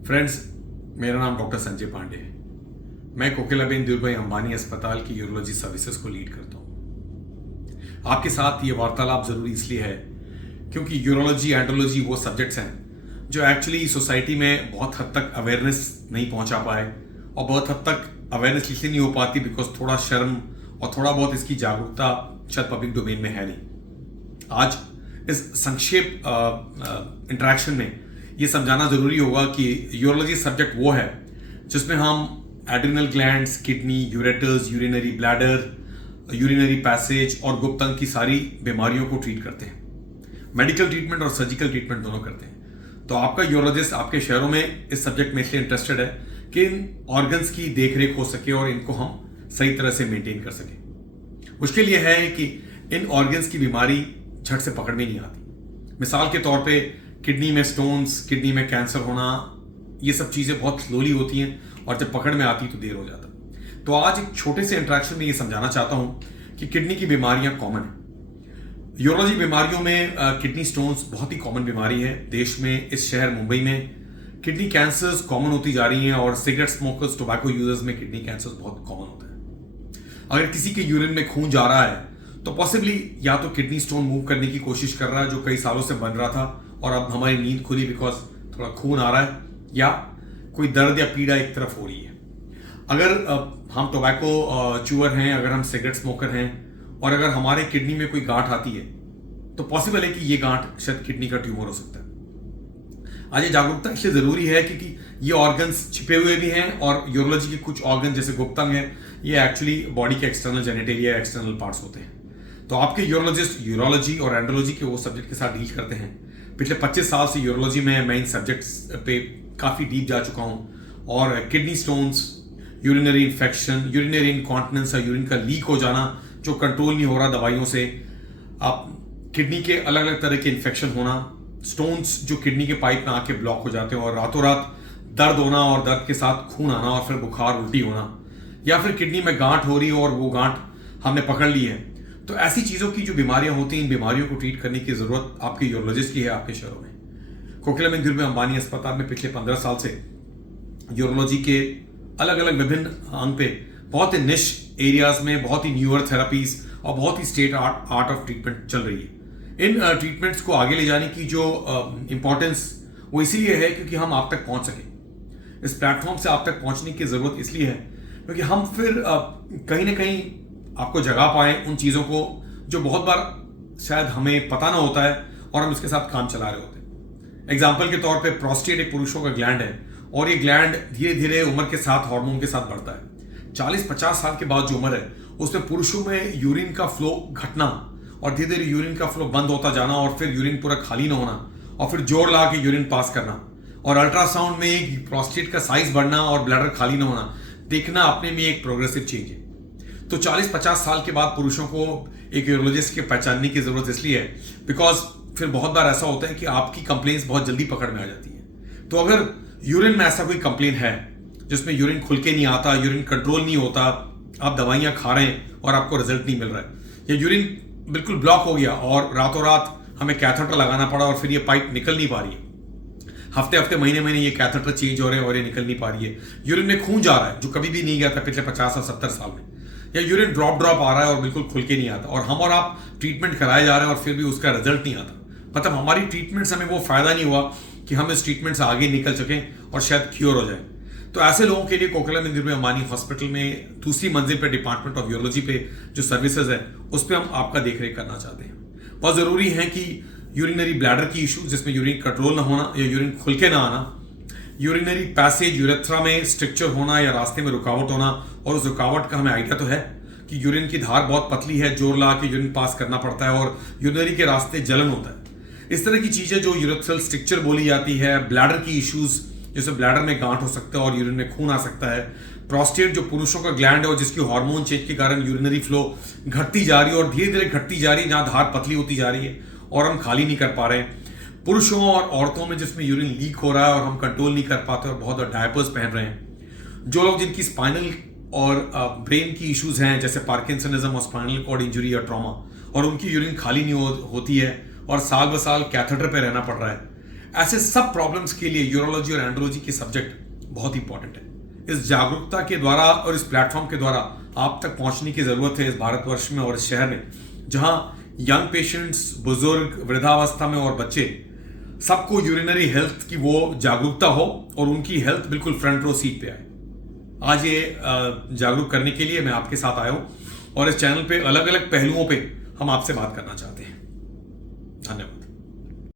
Friends, मेरा नाम doctor Sanjay Pandey है। मैं कोकिलाबेन धीरूभाई अंबानी अस्पताल की यूरोलॉजी सर्विसेज को लीड करता हूँ। आपके साथ ये वार्तालाप जरूरी इसलिए है क्योंकि यूरोलॉजी एंडोलॉजी वो सब्जेक्ट्स हैं जो एक्चुअली सोसाइटी में बहुत हद तक अवेयरनेस नहीं पहुंचा पाए, और बहुत हद तक अवेयरनेस इसलिए नहीं हो पाती बिकॉज थोड़ा शर्म और थोड़ा बहुत इसकी जागरूकता शायद पब्लिक डोमेन में है नहीं। आज इस संक्षेप इंटरेक्शन में ये समझाना जरूरी होगा कि यूरोलॉजी सब्जेक्ट वो है जिसमें हम adrenal glands, kidney, ureters, urinary bladder, urinary passage और गुप्तांग की सारी बीमारियों को ट्रीट करते हैं। मेडिकल ट्रीटमेंट और सर्जिकल ट्रीटमेंट दोनों करते हैं। तो आपका यूरोलॉजिस्ट आपके शहरों में इस सब्जेक्ट में इसलिए इंटरेस्टेड है कि इन ऑर्गन्स की देखरेख हो सके और इनको हम सही तरह से मेंटेन कर सके। मुश्किल यह है कि इन ऑर्गन्स की बीमारी झट से पकड़ में नहीं आती। मिसाल के तौर पे किडनी में स्टोन्स, किडनी में कैंसर होना, ये सब चीजें बहुत स्लोली होती हैं और जब पकड़ में आती तो देर हो जाता। तो आज एक छोटे से इंटरेक्शन में ये समझाना चाहता हूं कि किडनी की बीमारियां कॉमन है। यूरोलॉजी बीमारियों में किडनी स्टोन्स बहुत ही कॉमन बीमारी है। देश में, इस शहर मुंबई में किडनी कैंसर्स कॉमन होती जा रही हैं और सिगरेट स्मोकर्स, टोबैको यूजर्स में किडनी कैंसर बहुत कॉमन होता है। अगर किसी के यूरिन में खून जा रहा है तो पॉसिबली या तो किडनी स्टोन मूव करने की कोशिश कर रहा है जो कई सालों से बन रहा था और अब हमारी नींद खुली बिकॉज थोड़ा खून आ रहा है, या कोई दर्द या पीड़ा एक तरफ हो रही है। अगर हम टोबैको चूअर हैं, अगर हम सिगरेट स्मोकर हैं और अगर हमारे किडनी में कोई गांठ आती है तो पॉसिबल है कि ये गांठ शायद किडनी का ट्यूमर हो सकता है। आज ये जागरूकता इसलिए जरूरी है क्योंकि ये ऑर्गन्स छिपे हुए भी हैं और यूरोलॉजी के कुछ ऑर्गन जैसे गुप्तांग है, ये एक्चुअली बॉडी के एक्सटर्नल जेनिटेलिया, एक्सटर्नल पार्ट्स होते हैं। तो आपके यूरोलॉजिस्ट यूरोलॉजी और एंडोलॉजी के वो सब्जेक्ट के साथ डील करते हैं। पिछले 25 साल से यूरोलॉजी में मैं इन सब्जेक्ट्स पे काफी डीप जा चुका हूं और kidney stones, urinary infection, urinary incontinence, urine का लीक हो जाना जो कंट्रोल नहीं हो रहा दवाइयों से, आप किडनी के अलग अलग तरह के इन्फेक्शन होना, स्टोन्स जो किडनी के पाइप में आके ब्लॉक हो जाते हैं और रातों रात दर्द होना और दर्द के साथ खून आना और फिर बुखार, उल्टी होना, या फिर किडनी में गांठ हो रही है और वो गांठ हमने पकड़ ली है। तो ऐसी चीजों की जो बीमारियां होती हैं, इन बीमारियों को ट्रीट करने की जरूरत आपके यूरोलॉजिस्ट की है आपके शहरों में। कोकिलाबेन धीरूभाई अंबानी अस्पताल में पिछले 15 साल से यूरोलॉजी के अलग अलग विभिन्न अंग पे बहुत ही निश एरियाज में बहुत ही न्यूअर थेरापीज और बहुत ही स्टेट आर्ट ऑफ ट्रीटमेंट चल रही है। इन ट्रीटमेंट्स को आगे ले जाने की जो इंपॉर्टेंस वो इसीलिए है क्योंकि हम आप तक पहुंच सकें। इस प्लेटफॉर्म से आप तक पहुंचने की जरूरत इसलिए है क्योंकि हम फिर कहीं ना कहीं आपको जगा पाए उन चीजों को जो बहुत बार शायद हमें पता ना होता है और हम उसके साथ काम चला रहे होते हैं। एग्जाम्पल के तौर पे प्रोस्टेट एक पुरुषों का ग्लैंड है और ये ग्लैंड धीरे धीरे उम्र के साथ हार्मोन के साथ बढ़ता है। 40-50 साल के बाद जो उम्र है उसमें पुरुषों में यूरिन का फ्लो घटना और धीरे धीरे यूरिन का फ्लो बंद होता जाना और फिर यूरिन पूरा खाली ना होना और फिर जोर लगा के यूरिन पास करना और अल्ट्रासाउंड में प्रोस्टेट का साइज बढ़ना और ब्लैडर खाली ना होना देखना अपने में एक प्रोग्रेसिव चेंज है। तो 40-50 साल के बाद पुरुषों को एक यूरोलॉजिस्ट के पहचानने की जरूरत इसलिए है बिकॉज फिर बहुत बार ऐसा होता है कि आपकी कंप्लेंट्स बहुत जल्दी पकड़ में आ जाती है। तो अगर यूरिन में ऐसा कोई कंप्लेंट है जिसमें यूरिन खुल के नहीं आता, यूरिन कंट्रोल नहीं होता, आप दवाइयां खा रहे हैं और आपको रिजल्ट नहीं मिल रहा है, या यूरिन बिल्कुल ब्लॉक हो गया और रातों रात हमें कैथेटर लगाना पड़ा और फिर ये पाइप निकल नहीं पा रही है, हफ्ते हफ्ते महीने महीने ये कैथेटर चेंज हो रहे हैं और ये निकल नहीं पा रही है, यूरिन में खून जा रहा है जो कभी भी नहीं गया था पिछले 50 और 70 साल में, या यूरिन ड्रॉप आ रहा है और बिल्कुल खुल के नहीं आता और हम और आप ट्रीटमेंट कराए जा रहे हैं और फिर भी उसका रिजल्ट नहीं आता, मतलब हमारी ट्रीटमेंट से हमें वो फायदा नहीं हुआ कि हम इस ट्रीटमेंट से आगे निकल सकें और शायद क्योर हो जाए। तो ऐसे लोगों के लिए कोकिलाबेन धीरूभाई अंबानी हॉस्पिटल में दूसरी मंजिल पे डिपार्टमेंट ऑफ यूरोलॉजी पे जो सर्विसेज है उस पर हम आपका देखरेख करना चाहते हैं। बहुत जरूरी है कि यूरिनरी ब्लैडर की इशू जिसमें यूरिन कंट्रोल ना होना या यूरिन खुल के ना आना, यूरिनरी पैसेज यूरेथ्रा में स्ट्रक्चर होना या रास्ते में रुकावट होना, और उस रुकावट का हमें आइडिया तो है कि यूरिन की धार बहुत पतली है, जोर लगा के यूरिन पास करना पड़ता है और यूरिनरी के रास्ते जलन होता है। इस तरह की चीजें जो यूरेथ्रल स्ट्रक्चर बोली जाती है, ब्लैडर की इश्यूज जैसे ब्लैडर में गांठ हो सकता है और यूरिन में खून आ सकता है, प्रोस्टेट जो पुरुषों का ग्लैंड है और जिसकी हार्मोन चेंज के कारण यूरिनरी फ्लो घटती जा रही है और धीरे धीरे घटती जा रही है, जहां धार पतली होती जा रही है और हम खाली नहीं कर पा रहे हैं, पुरुषों और औरतों में जिसमें यूरिन लीक हो रहा है और हम कंट्रोल नहीं कर पाते और बहुत डायपर्स पहन रहे हैं, जो लोग जिनकी स्पाइनल और ब्रेन की इश्यूज हैं जैसे पार्किंसनिज्म और स्पाइनल कॉर्ड इंजरी या ट्रॉमा और उनकी यूरिन खाली नहीं होती है और साल ब साल कैथेटर पे रहना पड़ रहा है, ऐसे सब प्रॉब्लम्स के लिए यूरोलॉजी और एंड्रोलॉजी के सब्जेक्ट बहुत इंपॉर्टेंट है। इस जागरूकता के द्वारा और इस प्लेटफॉर्म के द्वारा आप तक पहुंचने की जरूरत है इस भारतवर्ष में और इस शहर में, जहां यंग पेशेंट्स, बुजुर्ग, वृद्धावस्था में और बच्चे सबको यूरिनरी हेल्थ की वो जागरूकता हो और उनकी हेल्थ बिल्कुल फ्रंट रो सीट पे आए। आज ये जागरूक करने के लिए मैं आपके साथ आया हूं और इस चैनल पे अलग अलग पहलुओं पे हम आपसे बात करना चाहते हैं। धन्यवाद।